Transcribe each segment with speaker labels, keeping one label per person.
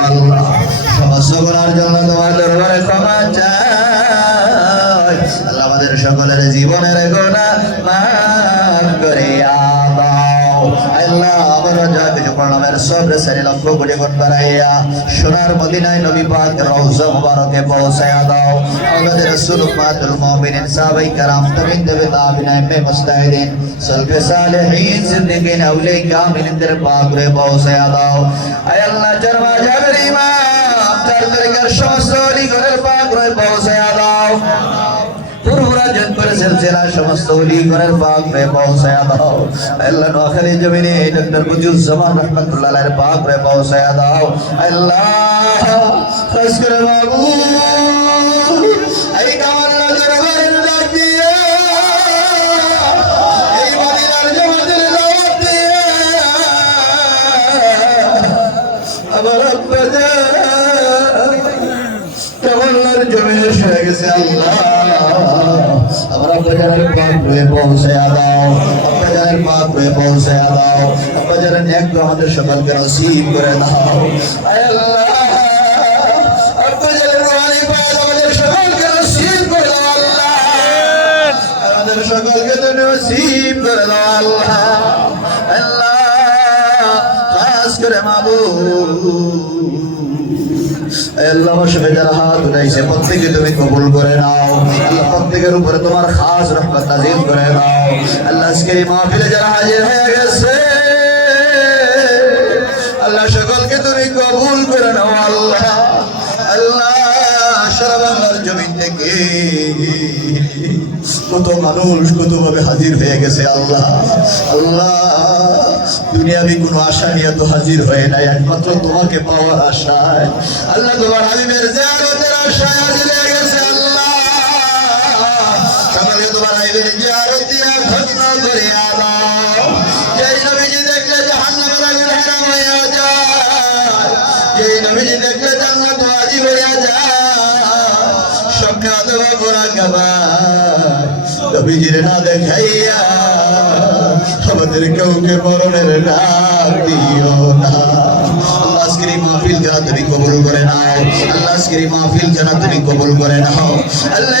Speaker 1: আল্লাহ সমস্ত করার জন্য তোমার দরবারে ক্ষমা আমাদের সকলের জীবনের গোনা মাফ যা কিছু প্রণামের সব রেসারি লক্ষ কোটি গুণ বাড়াইয়া সোনার মদিনায় নবী পাক রওজা মুবারকে পৌঁছায়া দাও আমাদের রাসূল উম্মাতুল মুমিনিন সাহাবাই کرام তবিন দেবে তাবিনায় মে মুস্তাহিদিন সলফে সালেহিন সিদ্দিকিন আউলিয়া কামিলিন দের পাক রে পৌঁছায়া দাও আয় আল্লাহ চরমা জাগর ইমাম তার তরিকার সমস্ত অলি ঘরের পাক রে পৌঁছায়া দাও পুরপুরা সিলসিলা সমস্ত অলি ঘরের পাক রে পৌঁছায়া দাও। আল্লাহ নোয়াখালী জমিনে ডক্টর জামান রহমতুল্লাহ এর পাক রে পৌঁছায়া দাও। আল্লাহ, খাস করে বাবু, এই কামাল্লা আল্লাহ। বাজারের পাক হয়ে পৌঁছে দাও বাজারের পাক হয়ে পৌঁছে দাও। বাজারের এক আমাদের সকলকে নসিব করে দাও আল্লাহ। সকলকে তো নসিব করে দাও আল্লাহ। আল্লাহ, খাস করে মাবুদ। আল্লাহ সবে যারা হাত উঠাইছে প্রত্যেকে তুমি কবুল করে নাও। আল্লাহ প্রত্যেকের উপরে তোমার খাস রহমত নাজিল করে নাও। আল্লাহ আজকের এই হয়ে গেছে কত মানুষ কত ভাবে হাজির হয়ে গেছে, আল্লাহ। আল্লাহ, দুনিয়াবি কোনো আশা নিয়ে তো হাজির হয়ে নাই, একমাত্র তোমাকে পাওয়ার আশায়। আল্লাহ তোমার হাবিবের জিয়ারতের আশায় হাজির হয়ে গেছে দেখলে জান্নাত ওয়াজিব হইয়া যায় অথবা গোরা গাবায় নবীজির না দেখাইয়া আমাদের কাউকে মরণের ডাক দিও না। আজকের মাহফিল যেন তুমি কবুল করে নাও। আল্লাহ আজকের মাহফিল যেন তুমি কবুল করে নাও। আল্লাহ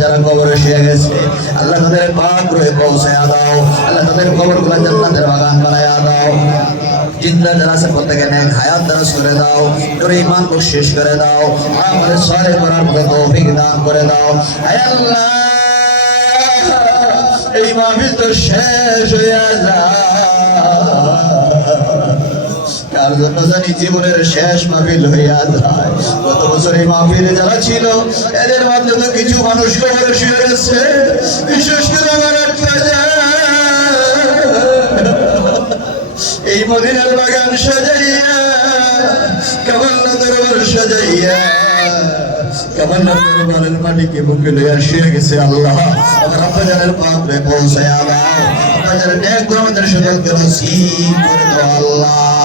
Speaker 1: যারা কবরে শুয়ে গেছে, আল্লাহ তাদের পাকগুলা বাগান বানায়া দাও। জিন্দা যারা আছে প্রত্যেকে নেক হায়াত দ্বারা দাও। তোর ইমান শেষ করে দাও। আমাদের দান করে দাও। এই মাহফিল তো শেষ হইয়া যায়। কার জন্য জানি জীবনের শেষ মাহফিল হইয়া যায়। গত বছর এই মাহফিলে যারা ছিল, এদের মধ্যে তো কিছু মানুষ কবরে শুয়ে গেছে। বিশেষ করে আমার এই মদিনার বাগান সাজাইয়া, কেমন দরবার সাজাইয়া আল্লাহ।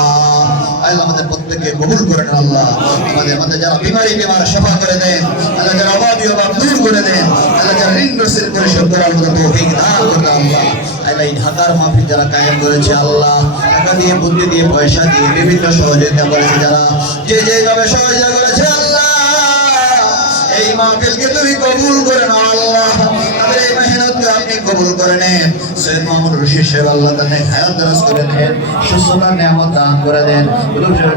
Speaker 1: আল্লাহ আমাদের প্রত্যেককে কবুল করেন আল্লাহ। আমাদের মধ্যে যারা বিমারি বিমার সেবা করে দেন, আল্লাহ যারা অভাবী অভাব দূর করে দেন, আল্লাহ যারা ঋণ রসিদ সব করার মতো তৌফিক দান করেন আল্লাহ। আল্লাহ এই ঢাকার মাহফিল যারা কায়েম করেছে আল্লাহ, টাকা দিয়ে, বুদ্ধি দিয়ে, পয়সা দিয়ে, বিভিন্ন সহযোগিতা করেছে যারা। যে যেভাবে সহযোগিতা করেছে আল্লাহ এই মাহফিলকে তুমি কবুল করে নাও, আল্লাহ। তাদের এই মেহনতকে আপনি কবুল করে নেন। সৈয়দ মাহমুদ রশিদ সাহেব আল্লাহ তাদের হায়াত দারাজ করে দেন সুস্থতার নিয়ামত দান করে দেন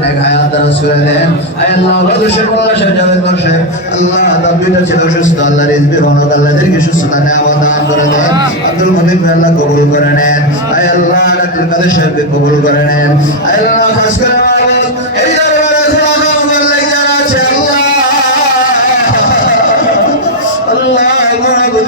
Speaker 1: নেক হায়াত দারাজ করে দেন। আয় আল্লাহ বাদু সাহেব, আল্লাহ সাহেব জাভেদ নূর সাহেব, আল্লাহ, তার ছিল সুস্থ, আল্লাহ রিজবি রহমত, আল্লাহ এদেরকে সুস্থতার নিয়ামত দান করে দেন। আব্দুল মলিক ভাই আল্লাহ কবুল করে নেন। আয় আল্লাহ আব্দুল কাদের সাহেবকে কবুল করে নেন। আয় আল্লাহ, খাস করে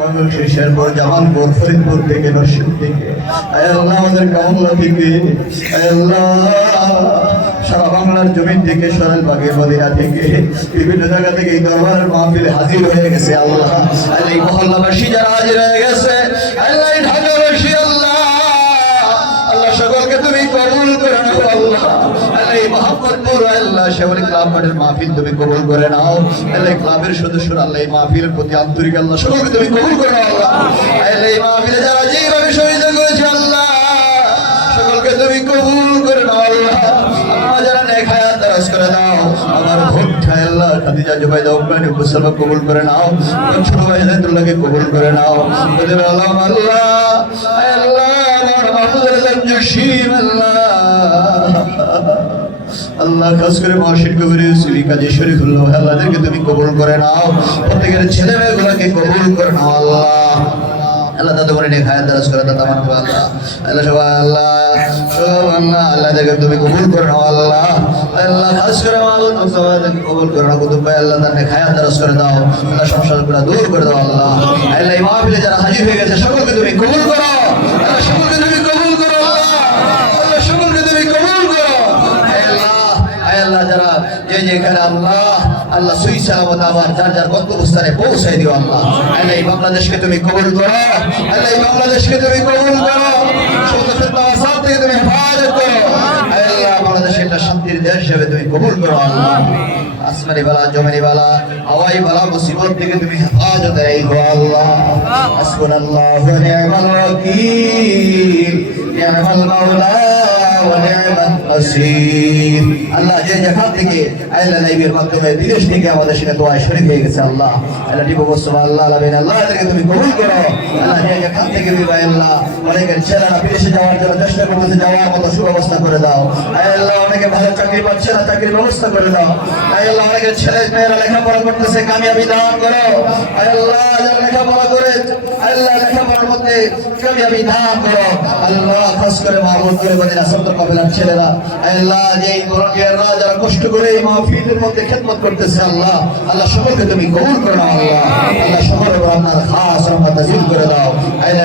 Speaker 1: বাংলাদেশের শেরপুর, জামালপুর, ফরিদপুর থেকে নসিব থেকে? আল্লাহ, আমাদের কামলা থেকে সারা বাংলার জমিন থেকে সরাল বাগের মদিনা থেকে, বিভিন্ন জায়গা থেকে এই দরবার মাহফিলে হাজির হয়ে গেছে আল্লাহ। আল্লাহ মহল্লাবাসী যারা হাজির হয়ে গেছে, আল্লাহ এই কবুল করে নাও। ছোট ভাই কবুল করে নাও। আল্লাহ। আল্লাহ খাস করে মহসিন কবির শ্রী কাজী শরীফুল্লাহ আল্লাহদেরকে তুমি কবুল করে নাও। প্রত্যেকের ছেলে মেয়েগুলোকে কবুল করে তুমি কবুল করে নাও, আল্লাহ। আল্লাহ মুস্তাফাকে কবুল করে দাও। আল্লাহ হাজির হয়ে গেছে, সকলকে তুমি কবুল করো। আল্লাহ আল্লাহ সুই সালামত আমার যার যার গন্তব্যস্থানে পৌঁছাই দিও আল্লাহ। আল্লাহ এই বাংলাদেশকে তুমি কবুল করো, আল্লাহ এই বাংলাদেশকে তুমি কবুল করো। থেকে তুমি হেফাজত করো। আল্লাহ বাংলাদেশ একটা শান্তির দেশ হিসেবে তুমি কবুল করো আল্লাহ। আসমানি বালা, জমানি বালা, হাওয়াই বালা, মুসিবত থেকে তুমি হেফাজত এই আল্লাহ। হাসবুনাল্লাহু ওয়া নি'মাল ওয়াকিল। নি'মাল মাওলা। আল্লাহ যে যেখান আল্লাহ। কামিয়াবি দান করো। আল্লাহ করে আল্লাহ খাস করে কবিলার ছেলেরা। আল্লাহ যে ভলান্টিয়াররা যারা কষ্ট করে এই মাহফিলের মধ্যে খেদমত করতেছে, আল্লাহ আল্লাহ সবাইকে তুমি কবুল করো না আল্লাহ। আল্লাহ সকলের উপর আপনার খাস রহমত করে দাও। আল্লাহ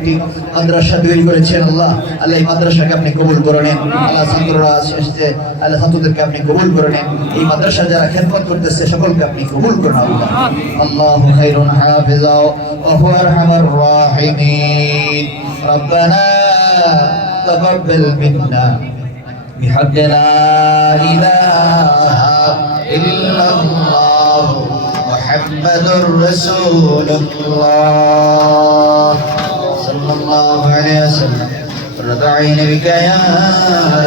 Speaker 1: একটি মাদ্রাসা তৈরি করেছেন আল্লাহ আল্লাহ এই মাদ্রাসাকে আপনি কবুল করে নেন আল্লাহ ছাত্ররা এসেছে আল্লাহ ছাত্রদেরকে আপনি কবুল করে নেন এই মাদ্রাসা যারা খেদমত করতেছে সকলকে আপনি কবুল করেন আল্লাহ আল্লাহ খাইরুন হাফিজা ওয়া হুয়া আরহামার রাহিমিন ربنا تقبل منا بحق لا إله إلا الله محمد رسول الله صلى الله عليه وسلم قرة عين بك يا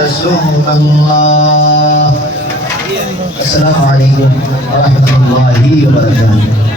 Speaker 1: رسول الله السلام عليكم ورحمة الله وبركاته